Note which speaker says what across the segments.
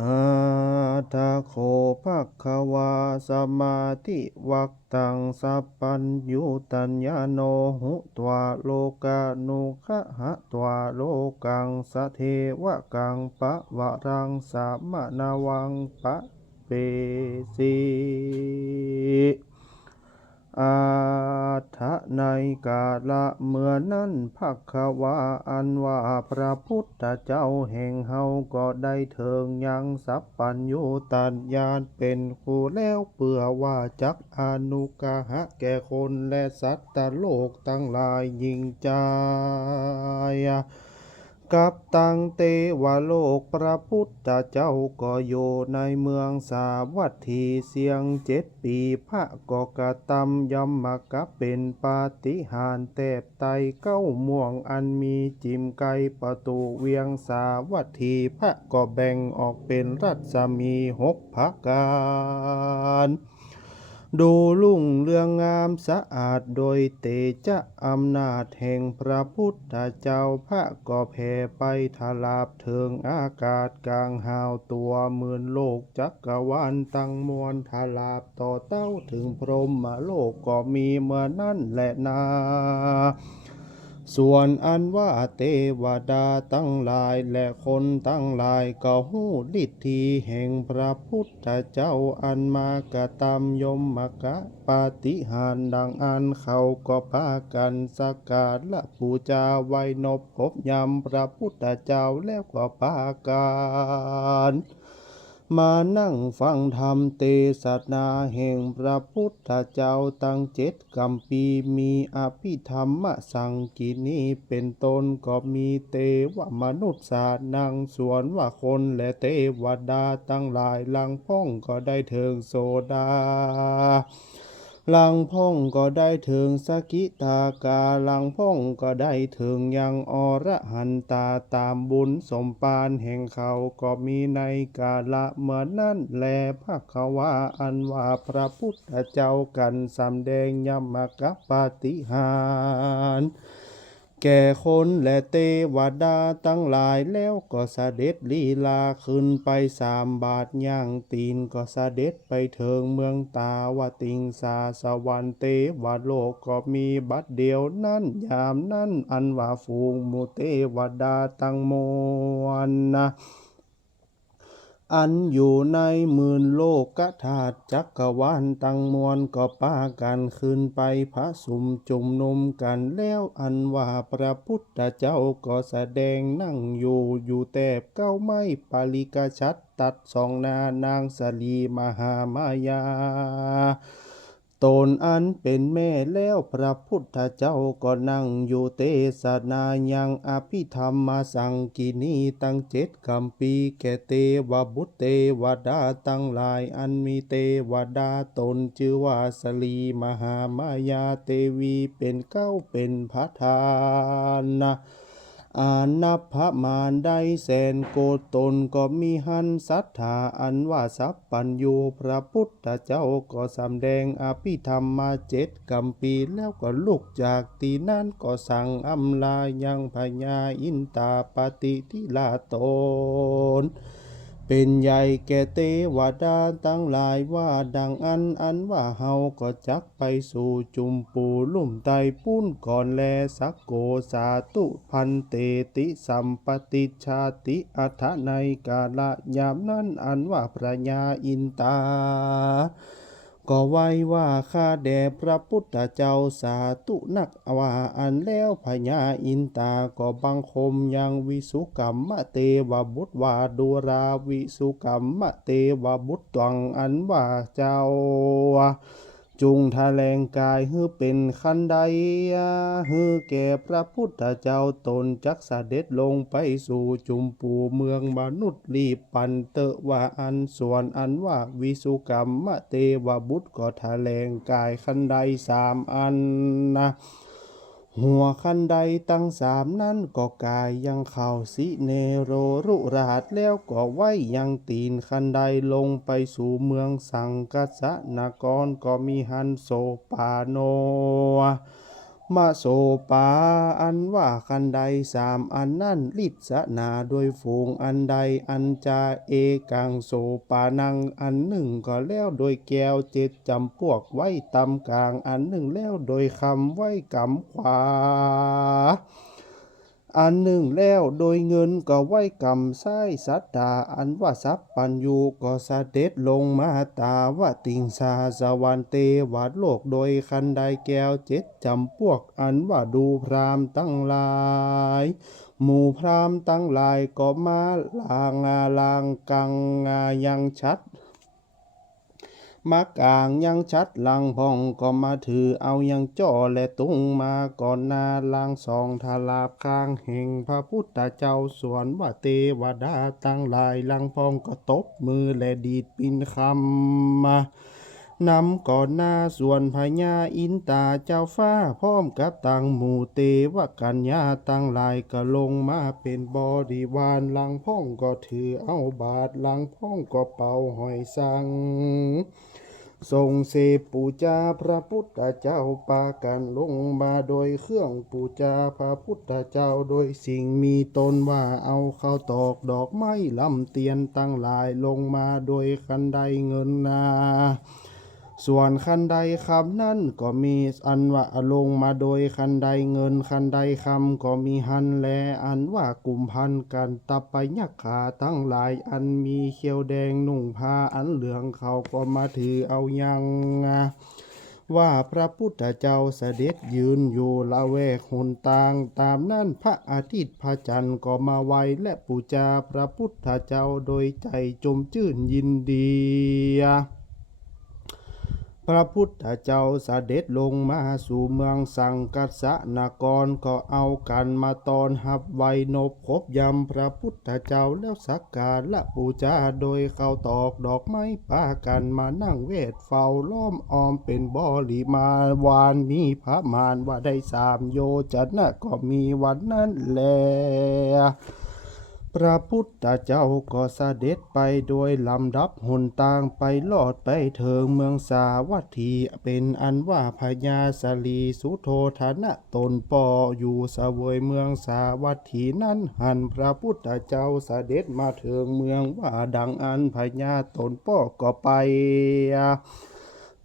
Speaker 1: อาทาโคภะคะวาสมาธิวักตังสัพพัญยุตัญญาโนหุตวาโลกานุขะหะตวาโลกังสะเทวะกังปะวะรังสามะนาวังปะเปสี อาทะในกาละเมื่อนั้นภักขวาอันว่าพระพุทธเจ้าแห่งเฮาก็ได้เถิงยังสัพปัญญูตัญญาณเป็นครูแล้วเพื่อว่าจักอนุกาหะแก่คนและสัตว์โลกทั้งหลายยิ่งใจ กับตังเตวโลกพระพุทธเจ้าก็อยู่ในเมืองสาวัตถีเสียงเจ็ดปีพระก็กระตำยมมกะเป็นปาฏิหาริย์แตบไตเก้าม่วงอันมีจิมไกประตูเวียงสาวัตถีพระก็แบ่งออกเป็นรัศมีหกพักการ ดูลุ่งเรืองงามสะอาดโดยเตจะอำนาจแห่งพระพุทธเจ้าพระก็แผ่ไปทลาบเถิงอากาศกลางหาวตัวหมื่นโลกจักรวาลตั้งมวลทลาบต่อเต้าถึงพรหมโลกก็มีเมื่อนั่นแหละนา ส่วนอันว่าเทวดาตั้งหลายและคนตั้งหลายก็หูดิทีแห่งพระพุทธเจ้าอันมากระตำยมมกะปาฏิหารดังอันเขาก็พากันสักการละปูจาไว้นบพบยำพระพุทธเจ้าแล้วก็พากัน มานั่งฟังธรรมเตศนาแห่งพระพุทธเจ้าตั้งเจ็ดกัมปีมีอภิธรรมสังกินีเป็นต้นก็มีเตวมนุษย์สานังสวนว่าคนและเทวดาตั้งหลายลังพ้องก็ได้เถิงโซดา ลังพ่องก็ได้ถึงสกิตากาลังพ่องก็ได้ถึงยังอรหันตาตามบุญสมปานแห่งเขาก็มีในกาละเหมือนนั่นแลพระขวาอันว่าพระพุทธเจ้ากันสำแดงยมกปฏิหาร แก่คนและเทวดาตั้งหลายแล้วก็เสด็จลีลาขึ้นไปสามบาทย่างตีนก็เสด็จไปเถิงเมืองตาวติงสาสวรรค์เทวโลกก็มีบัดเดียวนั่นยามนั่นอันว่าฝูงมูเทวดาตั้งมวลนะ อันอยู่ในหมื่นโลกธาตุจักรวาลตั้งมวลก็ป้ากันขึ้นไปพระสุมจุมนุมกันแล้วอันว่าพระพุทธเจ้าก็แสดงนั่งอยู่อยู่แตบเก้าไม้ปาลิกาชัดตัดสองนานางสลีมหามายา ตนอันเป็นแม่แล้วพระพุทธเจ้าก็นั่งอยู่เทศนายังอภิธรรมสังกินีตั้งเจ็ดคำปีแกเทวบุตรเทวดาตั้งหลายอันมีเทวดาตนชื่อว่าสลีมหามายาเทวีเป็นเก้าเป็นพระทานนะ อานับพระมารได้แสนโกดตนก็มีหันศรัทธาอันว่าสัพปัญญูพระพุทธเจ้าก็สำแดงอภิธรรมมาเจ็ดกำปีแล้วก็ลุกจากตีนั้นก็สั่งอำลายังพญาอินตาปฏิทิลาตน เป็นใหญ่แก่เตวดาตั้งหลายว่าดังอันอันว่าเฮาก็จักไปสู่จุมปูลุ่มไตปุ้นก่อนแลสักโกสาตุพันเตติสัมปติชาติอัฏฐในกาละยามนั้นอันว่าพระญาอินตา ก็ไว้ว่าข้าแด่พระพุทธเจ้าสาธุนักว่าอันแล้วพญาอินตาก็บังคมยังวิสุกรรมเตวบุตรวาดูราวิสุกรรมเตวบุตรตวังอันว่าเจ้า จุงทะแลงกายฮือเป็นคันใดฮือแก่พระพุทธเจ้าตนจักเสด็จลงไปสู่จุมปูเมืองมนุษย์รีปันเตวะอันส่วนอันว่าวิสุกรรมเตวบุตรก็ทะแลงกายคันใดสามอันนะ หัวคันใดตั้งสามนั้นก็กายยังเข่าสิเนโรรุราชแล้วก็ไว้ยังตีนคันใดลงไปสู่เมืองสังกัสนกรก็มีฮันโซปาโน มาโซปาอันว่าคันใดสามอันนั่นลิศนาโดยฝูงอันใดอันจาเอกังโสปานังอันหนึ่งก็แล้วโดยแก้วเจ็ดจำพวกไว้ตำกลางอันหนึ่งแล้วโดยคำไว้กำขวา อันหนึ่งแล้วโดยเงินก็ไว้กำไส้สัตดาอันว่าทรัพย์ปัญญูก็เสด็จลงมาตาว่าติงสาสวรรเตวาดโลกโดยคันใดแก้วเจ็ดจำพวกอันว่าดูพรามตั้งหลาย หมู่พรามตั้งหลายก็มาลางาลางกังงายังชัด มากลางยังชัดลังพองก็มาถือเอายังจ่อและตุงมาก่อนหนาลางสองทาลาบข้างแห่งพระพุทธเจ้าสวนว่าเทวดาตั้งหลายลังพองก็ตบมือและดีดปินคำมานำก่อนหน้าส่วนพญาอินตาเจ้าฟ้าพร้อมกับตังหมู่เตวกัญญาตั้งลายก็ลงมาเป็นบริวารลังพ่องก็ถือเอาบาทลังพ่องก็เป่าหอยสัง ทรงเสพปูจาพระพุทธเจ้าปากันลงมาโดยเครื่องปูจาพระพุทธเจ้าโดยสิ่งมีตนว่าเอาเข้าวตอกดอกไม้ลำเตียนตั้งหลายลงมาโดยคันใดเงินนา ส่วนคันใดคำนั่นก็มีอันว่าลงมาโดยคันใดเงินคันใดคำก็มีหันแลอันว่ากลุ่มพันกันตับไปยักขาตั้งหลายอันมีเขียวแดงนุ่งผ้าอันเหลืองเขาก็มาถือเอายังว่าพระพุทธเจ้าเสด็จยืนอยู่ละแวกหนตางตามนั้นพระอาทิตย์พระจันทร์ก็มาไวและปูจาพระพุทธเจ้าโดยใจจมชื่นยินดี พระพุทธเจ้าเสด็จลงมาสู่เมืองสังกัสสะนกรก็เอากันมาตอนหับไวนบคบยำพระพุทธเจ้าแล้วสักการะบูชาโดยเขาตอกดอกไม้ป้ากันมานั่งเวทเฝ้าล้อมออมเป็นบริมาวานมีพระมารว่าได้สามโยจนะก็มีวันนั้นแล พระพุทธเจ้าก็เสด็จไปโดยลำดับหนต่างไปลอดไปเถิงเมืองสาวัตถีเป็นอันว่าพญาสลีสุโธธนะตนปออยู่เสวยเมืองสาวัตถีนั้นหันพระพุทธเจ้าเสด็จมาเถิงเมืองว่าดังอันพญาตนปอก็ไป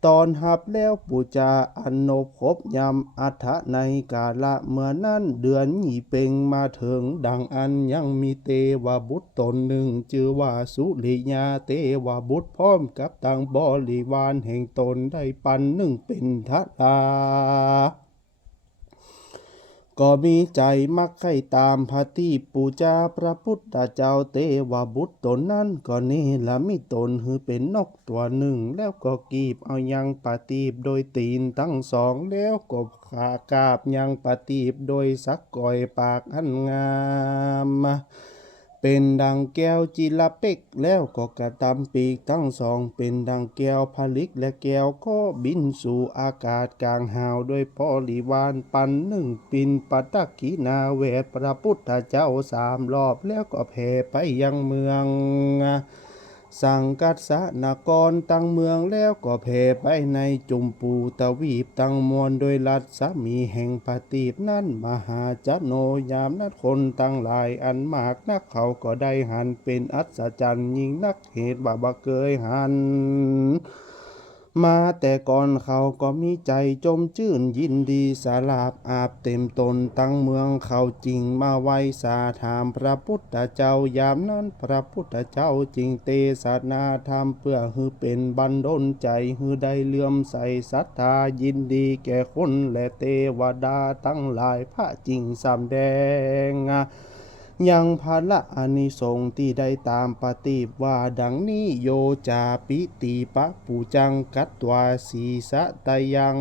Speaker 1: ตอนหับแล้วปูจาอันนบคบยำอัฐในกาละเมื่อนั้นเดือนหยีเป่งมาถึงดังอันยังมีเตวบุตรตนหนึ่งชื่อว่าสุริยาเตวบุตรพร้อมกับต่างบริวารแห่งตนได้ปันหนึ่งเป็นทลา ก็มีใจมักให้ตามพระที่ปูจาพระพุทธเจ้าเตวบุตรตนนั้นก็นี่ละมีตนหือเป็นนกตัวหนึ่ง แล้วก็กีบเอายังปฏิบโดยตีนทั้งสองแล้วก็ขากาบยังปฏิบโดยสักก่อยปากอันงาม เป็นดังแก้วจิลาเป็กแล้วก็กระตำปีกทั้งสอง เป็นดังแก้วผลิกและแก้วก็บินสู่อากาศกลางหาวด้วยพอลิวานปันหนึ่งปินปัตกีนาเวทพระพุทธเจ้าสามรอบแล้วก็แผ่ไปยังเมือง สั่งกัสสะนกรตั้งเมืองแล้วก็แผ่ไปในจุมปูตะวีปตั้งมวลโดยรัศมีแห่งปฏิบนั้นมหาจโนยามนัดคนตั้งหลายอันมากนักเขาก็ได้หันเป็นอัศจรรย์ยิ่งนักเหตุบาบาเกยหัน มาแต่ก่อนเขาก็มีใจจมชื่นยินดีสาลาบอาบเต็มตนตั้งเมืองเขาจริงมาไว้สาถามพระพุทธเจ้ายามนั้นพระพุทธเจ้าจริงเตศนาธรรมเพื่อฮือเป็นบันดลใจฮือได้เลื่อมใสศรัทธายินดีแก่คนและเทวดาทั้งหลายพระจริงสำแดง ยังภาละอานิสงส์ที่ได้ตามปฏิบว่าดังนี้โยจาปิติปะปูจังกัตวาสีสะตยัง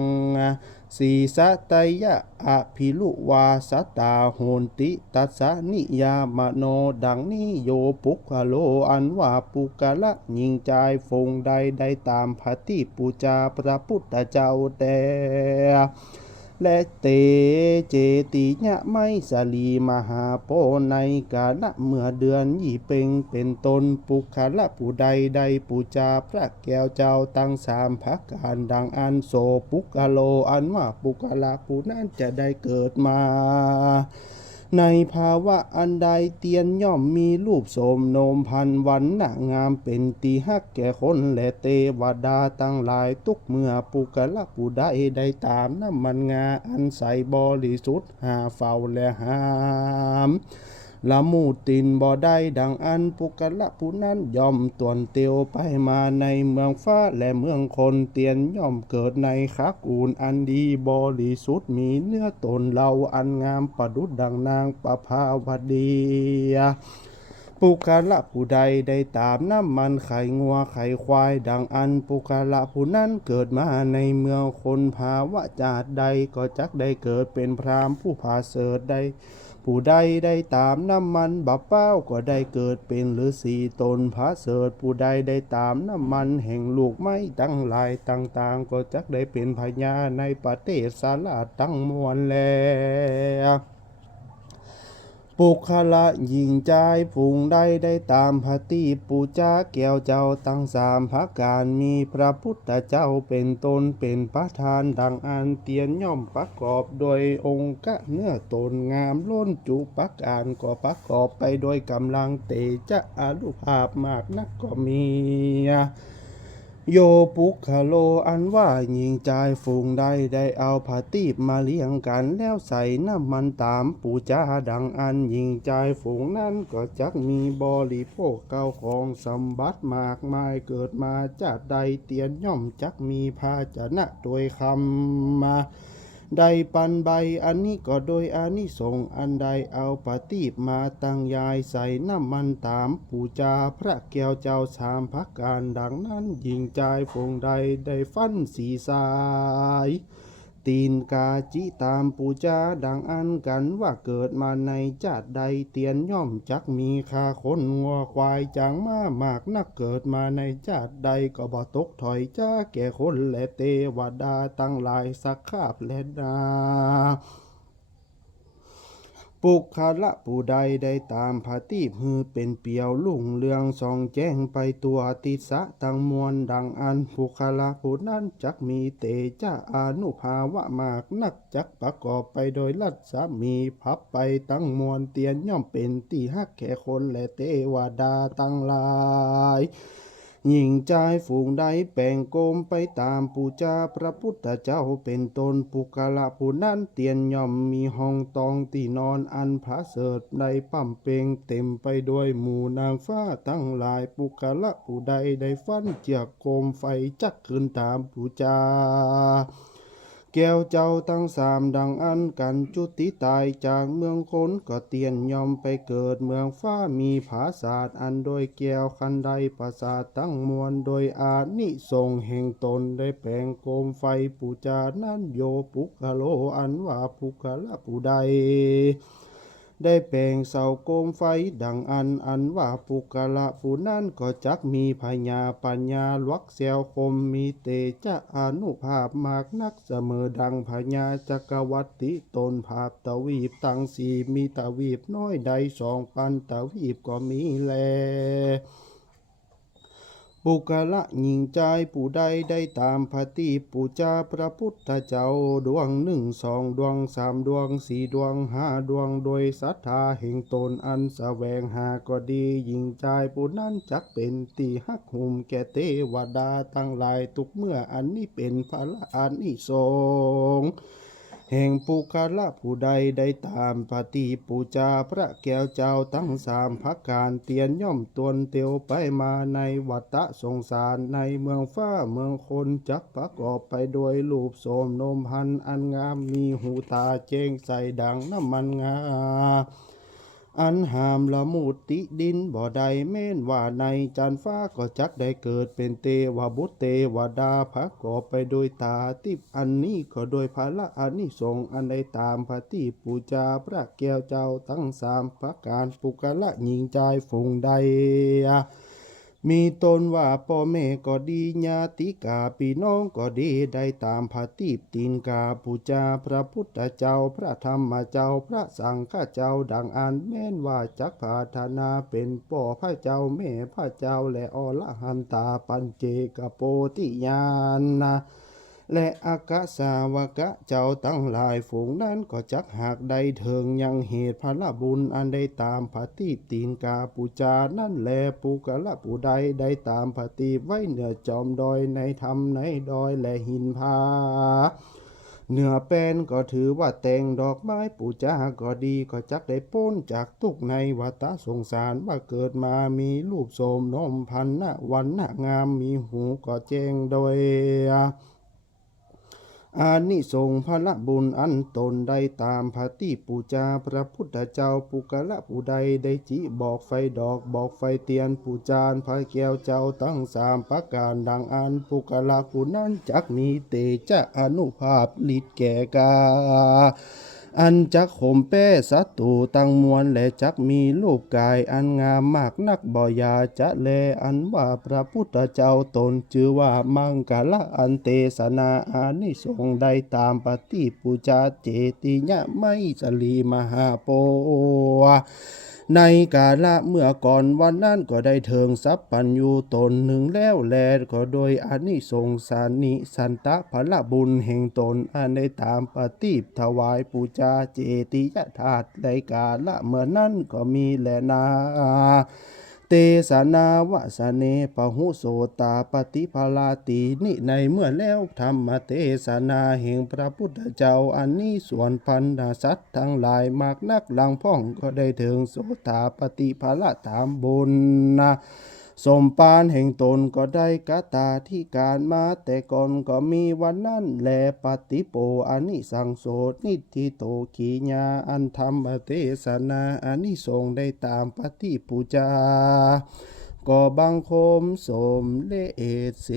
Speaker 1: สีสะตยะอภิลุวาสตาโหนติตัสสะนิยามโนดังนี้โยปุกโลอันว่าปุกะละยิงใจฟงใดได้ตามพติปูจาพระพุทธเจ้าแต่ และเตเจติยะไม่สลีมหาโปในกาละเมื่อเดือนยี่เป็งเป็นตนปุคละผู้ใดใดปูจาพระแก้วเจ้าตั้งสามพักการดังอันโสปุกะโลอันว่าปุกละผู้นั้นจะได้เกิดมา ในภาวะอันใดเตียนย่อมมีรูปโสมโนมพันวันหนางามเป็นตีหักแก่คนและเตวดาตั้งหลายทุกเมื่อปุกละผู้ใดได้ตามน้ำมันงาอันใสบริสุทธิ์หาเฝ้าและหาม ละมูตินบ่ได้ดังอันปุกละผู้นั้นย่อมตวนเตียวไปมาในเมืองฟ้าและเมืองคนเตียนย่อมเกิดในคักอูนอันดีบริสุทธิ์มีเนื้อตนเราอันงามประดุดดังนางประภาวดีปุกละผู้ใดได้ตามน้ำมันไข่งัวไข่ควายดังอันปุกละผู้นั้นเกิดมาในเมืองคนภาวะจาดใดก็จักได้เกิดเป็นพรามผู้ผาเสดใด ผู้ใดได้ตามน้ำมันบับเป้าก็ได้เกิดเป็นฤาษีตนพระเสดผู้ใดได้ตามน้ำมันแห่งลูกไม้ตั้งหลายต่างๆ ก็จักได้เป็นพญาในประเทศสาราตั้งมวลแล ปุคละยิงใจายฝูงใดได้ตามพระตีปูจาแก้วเจ้าตั้งสามพระการมีพระพุทธเจ้าเป็นตนเป็นประธานดังอันเตียนย่อมประกอบโดยองค์กะเนื้อตนงามล้นจุประการก็ประกอบไปโดยกำลังเตจะอานุภาพมากนักก็มี โยปุคโลอันว่าหญิงใจายฝูงใดได้เอาผาตีบมาเลี้ยงกันแล้วใส่น้ำมันตามปูจาดังอันหญิงใจายฝูงนั้นก็จักมีบริโภคเก้าของสมบัติมากมายเกิดมาจากใดเตียนย่อมจักมีภาชนะโดยคำมา ได้ปันใบอันนี้ก็โดยอันนี้ส่งอันใดเอาปฏิบมาตั้งยายใส่น้ำมันตามปูจาพระแก้วเจ้าสามพักการดังนั้นยิงใจฟงใดได้ฟันสีสาย ตีนกาจิตามปูจาดังอันกันว่าเกิดมาในจาติใดเตียนย่อมจักมีคาคนงัวควายจังมามากนักเกิดมาในจาติใดก็บ่ตกถอยจ้าแก่คนและเตวดาตั้งหลายสักคาบและนา ปุกคละผู้ใดได้ตามพาตีบฮือเป็นเปียวลุ่งเรืองสองแจ้งไปตัวติสะตังมวลดังอันปุคละผู้นั้นจักมีเตจะอานุภาวะมากนักจักประกอบไปโดยลัดสามีพับไปตั้งมวลเตียนย่อมเป็นตีฮักแก่คนและเทวดาตั้งลาย หญิงใจายฝูงใดแป่งโกมไปตามปูจาพระพุทธเจ้าเป็นตนปุกละผู้นั้นเตียนย่อมมีห้องตองตีนอนอันพระเสดในปั่มเปงเต็มไปด้วยหมู่นางฟ้าทั้งหลายปุกละผู้ใดได้ฟันเจียกโกมไฟจักขึ้นตามปูจา แก้วเจ้าทั้งสามดังอันกันจุติตายจากเมืองคนก็เตียนยอมไปเกิดเมืองฟ้ามีผาศาสตร์อันโดยแก้วคันใดประสาทตั้งมวลโดยอานิทรงแห่งตนได้แปลงโกมไฟปูจานั้นโยปุกะโลอันว่าปุกะละผู้ใด ได้แปลงเสาโกมไฟดังอันอันว่าปุกะละผู้นั้นก็จักมีพญาปัญญาลวักเสวคมมีเตจะอานุภาพมากนักเสมอดังพญาจักรวัติตนภาพตวีบตั้งสีมีตวีบน้อยใดสองปันตวีบก็มีแล ปุกละหญิงใจผู้ใดได้ตามพติปูจาพระพุทธเจ้าดวงหนึ่งสองดวงสามดวงสี่ดวงห้าดวงโดยศรัทธาแห่งตนอันแสวงหาก็ดีหญิงใจผู้นั้นจักเป็นตีหักหุมแก่เทวดาตั้งหลายทุกเมื่ออันนี้เป็นพระอานิสงส์ แห่งปุคละผู้ใดได้ตามปฏิปูจาพระแก้วเจ้าทั้งสามพักการเตียนย่อมตวนเตียวไปมาในวัตะสงสารในเมืองฟ้าเมืองคนจักประกอบไปด้วยรูปโสมนมพันอันงามมีหูตาเจงใสดังน้ำมันงา อันหามละมูดติดินบ่ใดเม่นว่าในจันฟ้าก็จักได้เกิดเป็นเตวบุตรเตวดาพักกอไปโดยตาติบอันนี้ก็โดยพละอันนี้ทรงอันใดตามพระที่ปูจาพระแก้วเจ้าทั้งสามพระการปุกละหญิงใจฝงใด มีตนว่าพ่อแม่ก็ดีญาติกาพี่น้องก็ดีได้ตามพาติบตีนกาปูจาพระพุทธเจ้าพระธรรมเจ้าพระสังฆเจ้าดังอันแม้นว่าจักพาธนาเป็นป่อพระเจ้าแม่พระเจ้าและอรหันตาปัญเจกโปติญาณนะ และอากาสาวกะเจ้าตั้งหลายฝูงนั้นก็จักหากใดเถิงยังเหตุพละบุญอันได้ตามพติตีนกาปูจานั่นแลปูกะละปูใดได้ตามพติไว้เหนือจอมดอยในธรรมในดอยและหินพาเหนือแป้นก็ถือว่าแต่งดอกไม้ปูจาก็ดีก็จักได้พ้นจากทุกในวัฏสงสารว่าเกิดมามีรูปโสมนมพันนะวันนะงามมีหูก็แจ้งโดย อานิสงส์พระบุญอันตนได้ตามพระที่ปูจาพระพุทธเจ้าปุกละผู้ใดได้จิบอกไฟดอกบอกไฟเตียนปูจานพระแก้วเจ้าตั้งสามประการดังอันปุกละผู้นั้นจักมีเตจะอนุภาพฤทธิแก่กา อันจักข่มเป้สัตรูตังมวลและจักมีรูปกายอันงามมากนักบ่อยาจะเลอันว่าพระพุทธเจ้าตนชื่อว่ามังกะละอันเตสนาอานิสงได้ตามปฏิปูจาเจติยะไม่สลีมหาโปวะ ในกาละเมื่อก่อนวันนั้นก็ได้เทิงทรัพย์ปัญญูตนหนึ่งแล้วแลก็โดยอานิสงสานิสันตะพละบุญแห่งตนอันได้ตามปฏิบถวายปูจาเจติยธาตุในกาละเมื่อนั้นก็มีแลนา เตสนาวะสเนปหุโสตาปฏิภาลาตินิในเมื่อแล้วธรรมเตสนาแห่งพระพุทธเจ้าอันนี้ส่วนพันธสัตว์ทั้งหลายมากนักหลังพ่องก็ได้ถึงโสตาปฏิภาลาตามบุญนะ สมปานแห่งตนก็ได้กะตาที่การมา แต่ก่อนก็มีวันนั้นแลปฏิโปอันนี้สังโสนิทิโตขีญาอันธรรมเทศนาอานิสงส์ได้ตามปฏิปูจาก็บังคมสมเลเอเซ